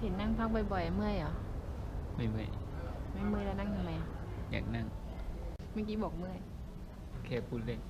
เห็นนั่งพักบ่อยๆ เมื่อยเหรอ ไม่ไม่ไม่เมื่อยแล้วนั่งทำไมอะอยากนั่ง เมื่อกี้บอกเมื่อย แค่พูดเล่น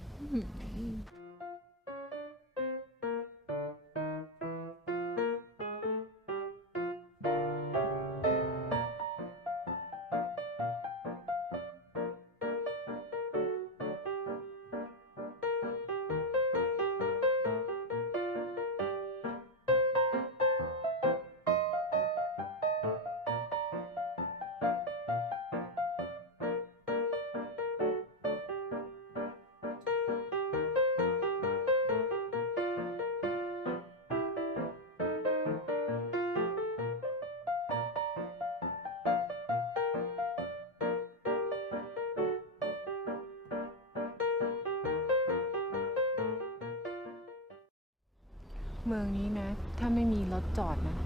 เมืองนี้นะ ถ้าไม่มีรถจอดนะ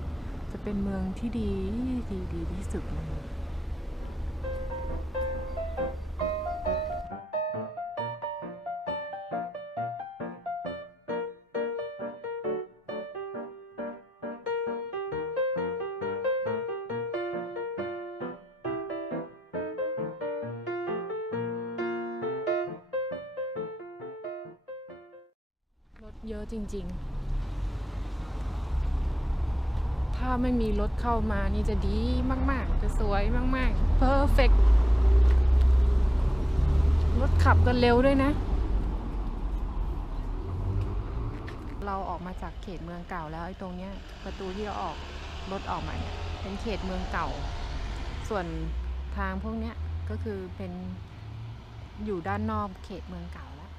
จะเป็นเมืองที่ดีดีดีที่สุดเลยรถเยอะจริง ๆ ถ้าไม่มีรถเข้ามานี่จะดีมาก ๆ จะสวยมากๆ perfect รถขับกันเร็วด้วยนะ เราออกมาจากเขตเมืองเก่าแล้วไอ้ตรงเนี้ยประตูที่เราออกรถออกมาเนี่ยเป็นเขตเมืองเก่า ส่วนทางพวกเนี้ยก็คือเป็นอยู่ด้านนอกเขตเมืองเก่าแล้ว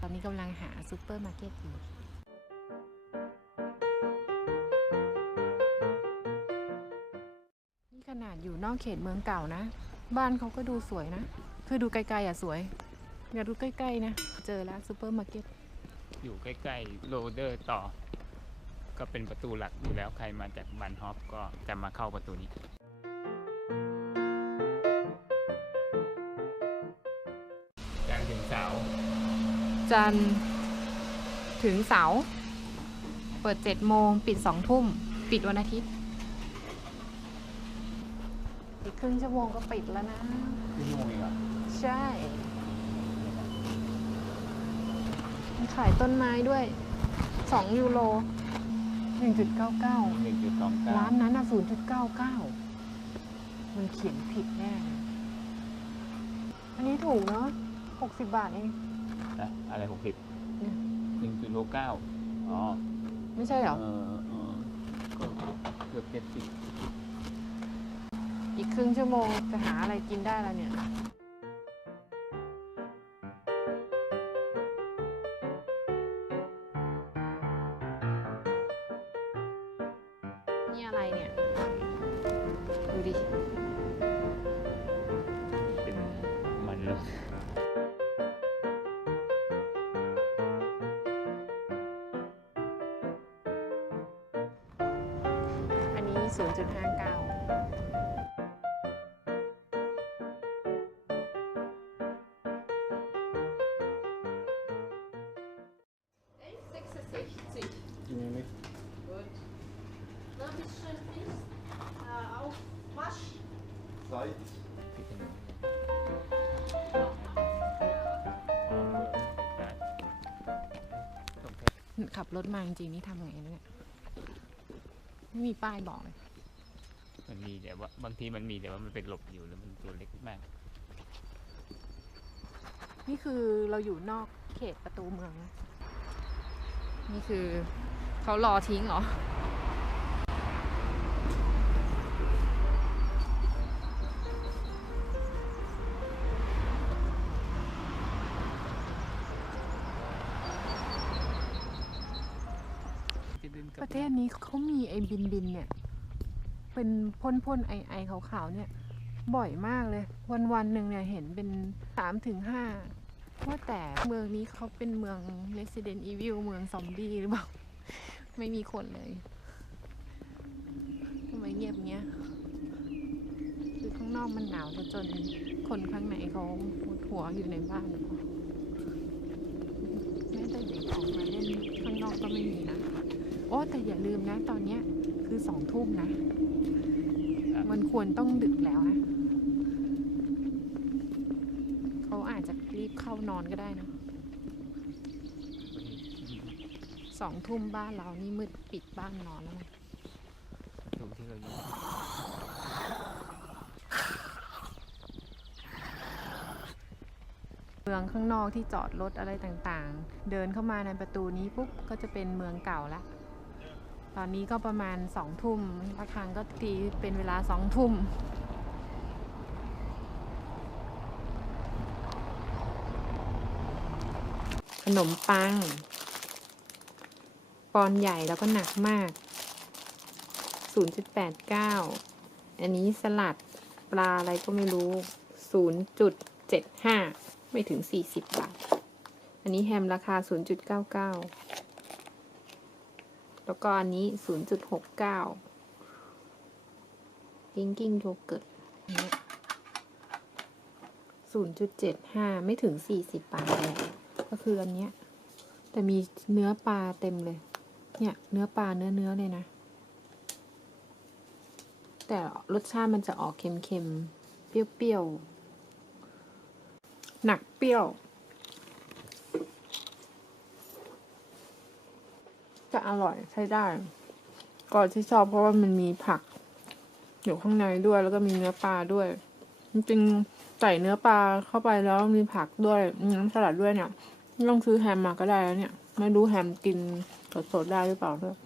ตอนนี้กำลังหาซูเปอร์มาร์เก็ตอยู่ นี่ขนาดอยู่นอกเขตเมืองเก่านะ บ้านเขาก็ดูสวยนะ คือดูไกลๆอะสวย อย่าดูใกล้ๆนะ เจอแล้วซูเปอร์มาร์เก็ต อยู่ใกล้ๆโรเดอร์ต่อ ก็เป็นประตูหลักอยู่แล้วใครมาจากบันฮอปก็จะมาเข้าประตูนี้จันทร์ถึงเสาร์จันทร์ถึงเสาร์เปิดเจ็ดโมงปิดสองทุ่ม ปิดวันอาทิตย์ อีกครึ่งชั่วโมงก็ปิดแล้วนะ ที่นู่นอีกเหรอใช่มีขายต้นไม้ด้วยสองยูโรหนึ่งจุดเก้าเก้าหนึ่งจุดสองเก้าร้านนั้นอะศูนย์จุดเก้าเก้ามันเขียนผิดแน่เลยอันนี้ถูกเนาะหกสิบบาทเอง นะอะไรหกสิบเนี่ย หนึ่งจุดหกเก้าอ๋อ ไม่ใช่เหรอ เออเออก็เกือบเจ็ดสิบอี กครึ่งชั่วโมงจะหาอะไรกินได้แล้วเนี่ย นี่อะไรเนี่ย ดูดิ เป็นมันเลยอันนี้ 0.59 Na, bis schön ist. Äh, auf Wasch. Zeit. พี่ขนมอ๋อได้ต้องแพ็คขับรถมาจริงๆนี่ทำไงเนี่ยไม่มีป้ายบอกเลย มันมีแต่ว่าบางทีมันมีแต่ว่ามันเป็นหลบอยู่แล้วมันตัวเล็กมาก นี่คือเราอยู่นอกเขตประตูเมืองนะ นี่คือ เขารอทิ้งเหรอประเทศนี้เขามีไอ้บินบินเนี่ย เป็นพ่นพ่นไอไอขาวๆเนี่ย บ่อยมากเลย วันวันหนึ่งเนี่ยเห็นเป็นสามถึงห้าว่าแต่เมืองนี้เขาเป็นเมือง Resident Evil เมืองซอมบี้หรือเปล่า ไม่มีคนเลยทำไมเงียบเงี้ย คือข้างนอกมันหนาวซะจนคนข้างในเขามุดหัวอยู่ในบ้านแม้แต่เด็กออกมาเล่นข้างนอกก็ไม่มีนะโอ้แต่อย่าลืมนะ ตอนเนี้ยคือสองทุ่มนะ มันควรต้องดึกแล้วนะเขาอาจจะรีบเข้านอนก็ได้นะ สองทุ่มบ้านเรานี่มืดปิดบ้านนอนแล้วนะประตูที่เราอยู่เมืองข้างนอกที่จอดรถอะไรต่างๆ เดินเข้ามาในประตูนี้ปุ๊บก็จะเป็นเมืองเก่าละ ตอนนี้ก็ประมาณสองทุ่มระฆังก็ตีเป็นเวลาสองทุ่มขนมปัง ปอนใหญ่แล้วก็หนักมาก 0.89 อันนี้สลัดปลาอะไรก็ไม่รู้ 0.75 ไม่ถึง 40 บาท อันนี้แฮมราคา 0.99 แล้วก็อันนี้ 0.69 Thinking Yogurt อันนี้0.75 ไม่ถึง 40 บาทเลยก็คืออันเนี้ยแต่มีเนื้อปลาเต็มเลย เนี่ยเนื้อปลาเนื้อเนื้อเลยนะ แต่รสชาติมันจะออกเค็มๆ เปรี้ยวๆ หนักเปรี้ยว จะอร่อยใช้ได้ก็ที่ชอบเพราะว่ามันมีผัก อยู่ข้างในด้วยแล้วก็มีเนื้อปลาด้วยจริงๆใส่เนื้อปลาเข้าไปแล้วมีผักด้วยน้ำสลัดด้วยเนี่ยไม่ต้องซื้อแฮมมาก็ได้แล้วเนี่ย ไม่รู้แฮมกิน สดๆได้หรือเปล่าเนี่ย